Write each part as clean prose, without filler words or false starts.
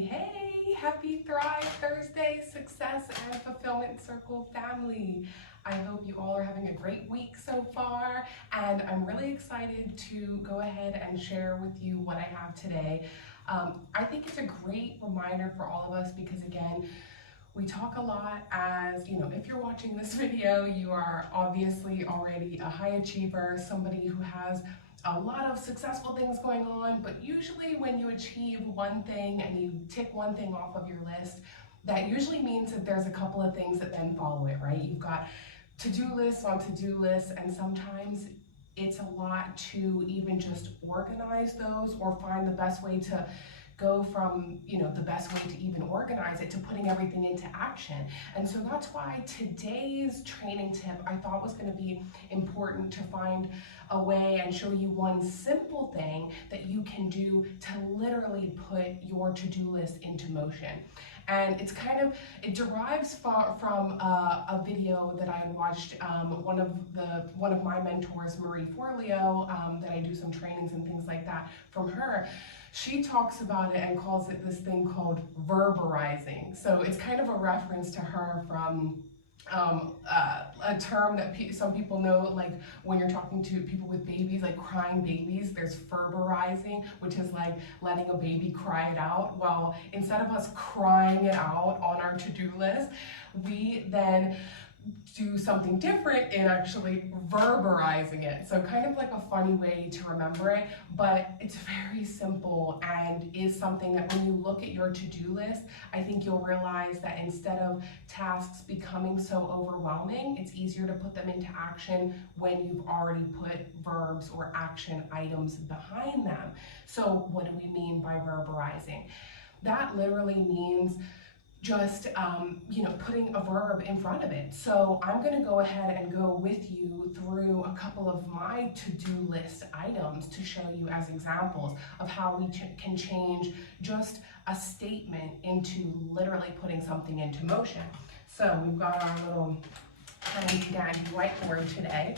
Hey, happy Thrive Thursday, Success and Fulfillment Circle family. I hope you all are having a great week so far, and I'm really excited to go ahead and share with you what I have today. I think it's a great reminder for all of us because, again, we talk a lot as, if you're watching this video, you are obviously already a high achiever, somebody who has a lot of successful things going on, but usually when you achieve one thing and you tick one thing off of your list, that usually means that there's a couple of things that then follow it, right? You've got to-do lists on to-do lists, and sometimes it's a lot to even just organize those or find the best way to go from, the best way to even organize it to putting everything into action. And so that's why today's training tip I thought was going to be important to find a way and show you one simple thing that you can do to literally put your to-do list into motion. And it derives from a video that I had watched, one of my mentors, Marie Forleo, that I do some trainings and things like that from her. She talks about it and calls it this thing called verberizing. So it's kind of a reference to her from a term that some people know, like when you're talking to people with babies, like crying babies, there's verberizing, which is like letting a baby cry it out. Well, instead of us crying it out on our to-do list, we then do something different in actually verberizing it. So kind of like a funny way to remember it, but it's very simple and is something that when you look at your to-do list, I think you'll realize that instead of tasks becoming so overwhelming, it's easier to put them into action when you've already put verbs or action items behind them. So what do we mean by verberizing? That literally means just putting a verb in front of it. So I'm going to go ahead and go with you through a couple of my to-do list items to show you as examples of how we can change just a statement into literally putting something into motion. So we've got our little handy-dandy whiteboard today,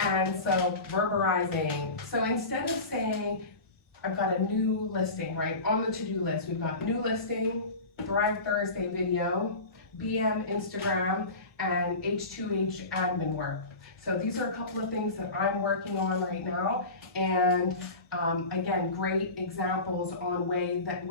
and so verberizing. So instead of saying I've got a new listing, right, on the to-do list, we've got new listing, Thrive Thursday video, BM Instagram, and H2H admin work. So these are a couple of things that I'm working on right now, and again, great examples on ways that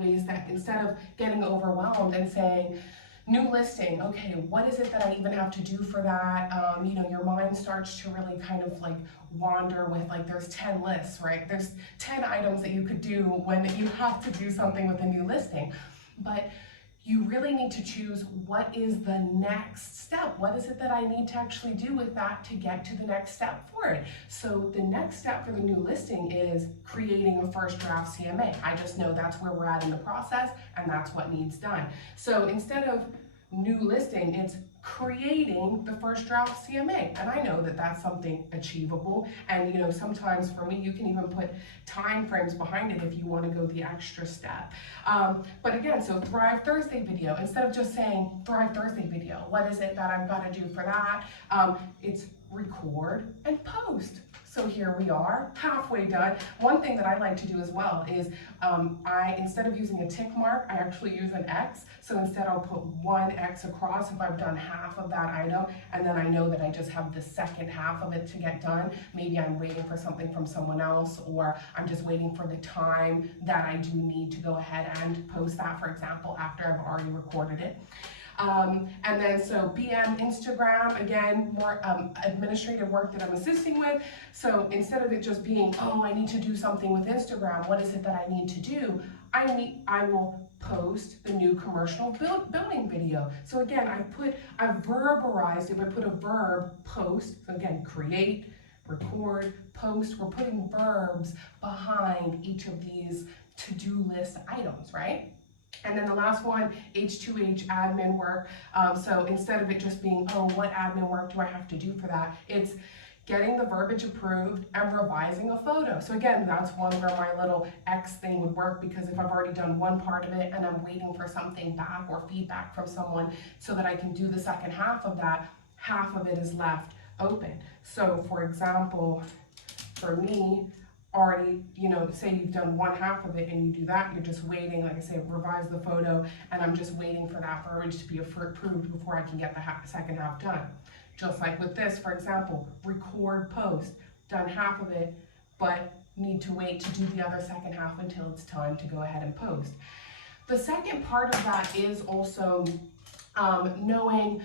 instead of getting overwhelmed and saying, new listing, okay, what is it that I even have to do for that? Your mind starts to really kind of like wander with like there's 10 lists, right? There's 10 items that you could do when you have to do something with a new listing. But you really need to choose what is the next step. What is it that I need to actually do with that to get to the next step for it? So the next step for the new listing is creating a first draft CMA. I just know that's where we're at in the process and that's what needs done. So instead of new listing, it's creating the first draft CMA. And I know that that's something achievable. And sometimes for me, you can even put time frames behind it if you want to go the extra step. But again, so Thrive Thursday video, instead of just saying Thrive Thursday video, what is it that I've got to do for that? It's record and post. So here we are, halfway done. One thing that I like to do as well is instead of using a tick mark, I actually use an X. So instead I'll put one X across if I've done half of that item, and then I know that I just have the second half of it to get done. Maybe I'm waiting for something from someone else, or I'm just waiting for the time that I do need to go ahead and post that, for example, after I've already recorded it. And then so BM Instagram, again, more administrative work that I'm assisting with. So instead of it just being, oh, I need to do something with Instagram, what is it that I need to do? I will post the new commercial building video. So again, I've verberized it. I put a verb, post. So again, create, record, post. We're putting verbs behind each of these to-do list items, right? And then the last one, H2H admin work. So instead of it just being, oh, what admin work do I have to do for that? It's getting the verbiage approved and revising a photo. So again, that's one where my little X thing would work, because if I've already done one part of it and I'm waiting for something back or feedback from someone so that I can do the second half of that, half of it is left open. So for example, for me, already, say you've done one half of it and you do that, you're just waiting, like I say, revise the photo, and I'm just waiting for that verbiage to be approved before I can get the second half done. Just like with this, for example, record post, done half of it, but need to wait to do the other second half until it's time to go ahead and post. The second part of that is also knowing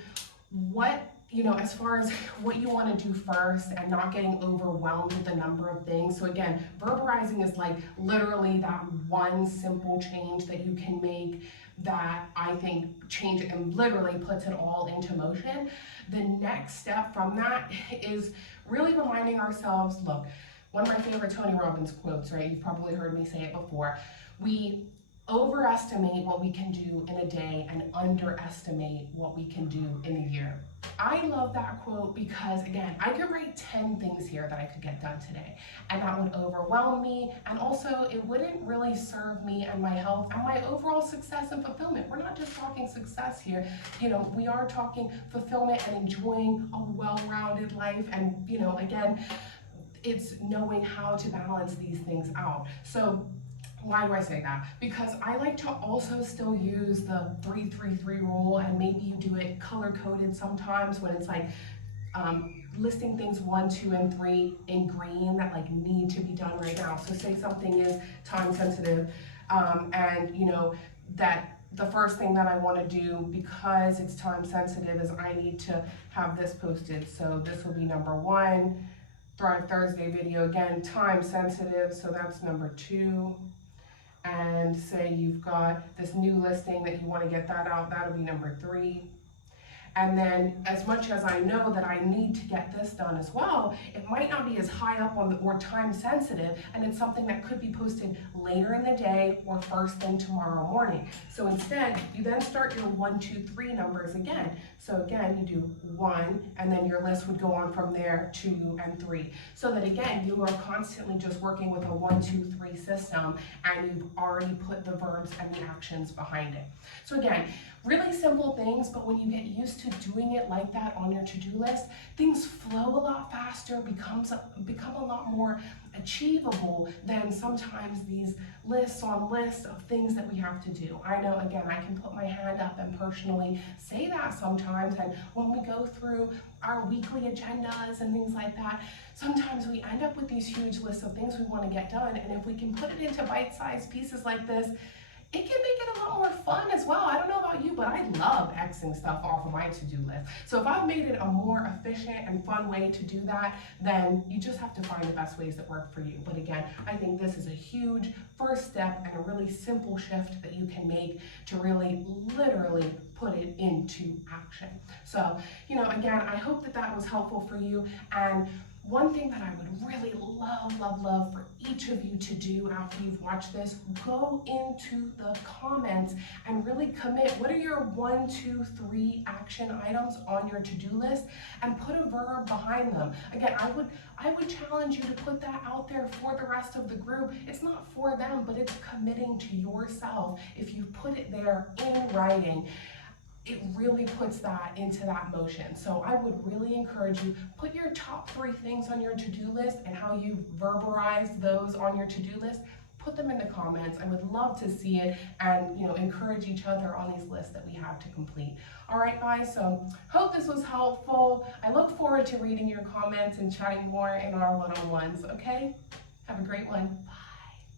what, as far as what you want to do first and not getting overwhelmed with the number of things. So again, verberizing is like literally that one simple change that you can make that I think change it and literally puts it all into motion. The next step from that is really reminding ourselves, look, one of my favorite Tony Robbins quotes, right? You've probably heard me say it before. We overestimate what we can do in a day and underestimate what we can do in a year. I love that quote because, again, I could write 10 things here that I could get done today, and that would overwhelm me, and also it wouldn't really serve me and my health and my overall success and fulfillment. We're not just talking success here, we are talking fulfillment and enjoying a well-rounded life, and, again, it's knowing how to balance these things out. So why do I say that? Because I like to also still use the 3-3-3 rule, and maybe you do it color-coded sometimes when it's like listing things 1, 2, and 3 in green that like need to be done right now. So say something is time sensitive, and that the first thing that I want to do because it's time sensitive is I need to have this posted. So this will be number 1. Thrive Thursday video, again, time sensitive, so that's number 2. And say you've got this new listing that you want to get that out, that'll be number 3. And then as much as I know that I need to get this done as well, it might not be as high up on or time sensitive, and it's something that could be posted later in the day or first thing tomorrow morning. So instead, you then start your 1, 2, 3 numbers again. So again, you do 1, and then your list would go on from there, 2 and 3. So that again, you are constantly just working with a 1, 2, 3 system, and you've already put the verbs and the actions behind it. So again, really simple things, but when you get used to doing it like that on your to-do list, things flow a lot faster, become a lot more achievable than sometimes these lists on lists of things that we have to do. I know, again, I can put my hand up and personally say that sometimes, and when we go through our weekly agendas and things like that, sometimes we end up with these huge lists of things we want to get done, and if we can put it into bite-sized pieces like this, it can make it a lot more fun as well. I don't know about you, but I love Xing stuff off of my to-do list. So if I've made it a more efficient and fun way to do that, then you just have to find the best ways that work for you. But again, I think this is a huge first step and a really simple shift that you can make to really literally put it into action. So, again, I hope that that was helpful for you. And one thing that I would really love for each of you to do after you've watched this, go into the comments and really commit. What are your 1, 2, 3 action items on your to-do list, and put a verb behind them. Again, I would challenge you to put that out there for the rest of the group. It's not for them, but it's committing to yourself. If you put it there in writing, it really puts that into that motion. So I would really encourage you, put your top 3 things on your to-do list and how you verbalize those on your to-do list. Put them in the comments. I would love to see it, and encourage each other on these lists that we have to complete. All right, guys, so hope this was helpful. I look forward to reading your comments and chatting more in our one-on-ones, okay? Have a great one. Bye.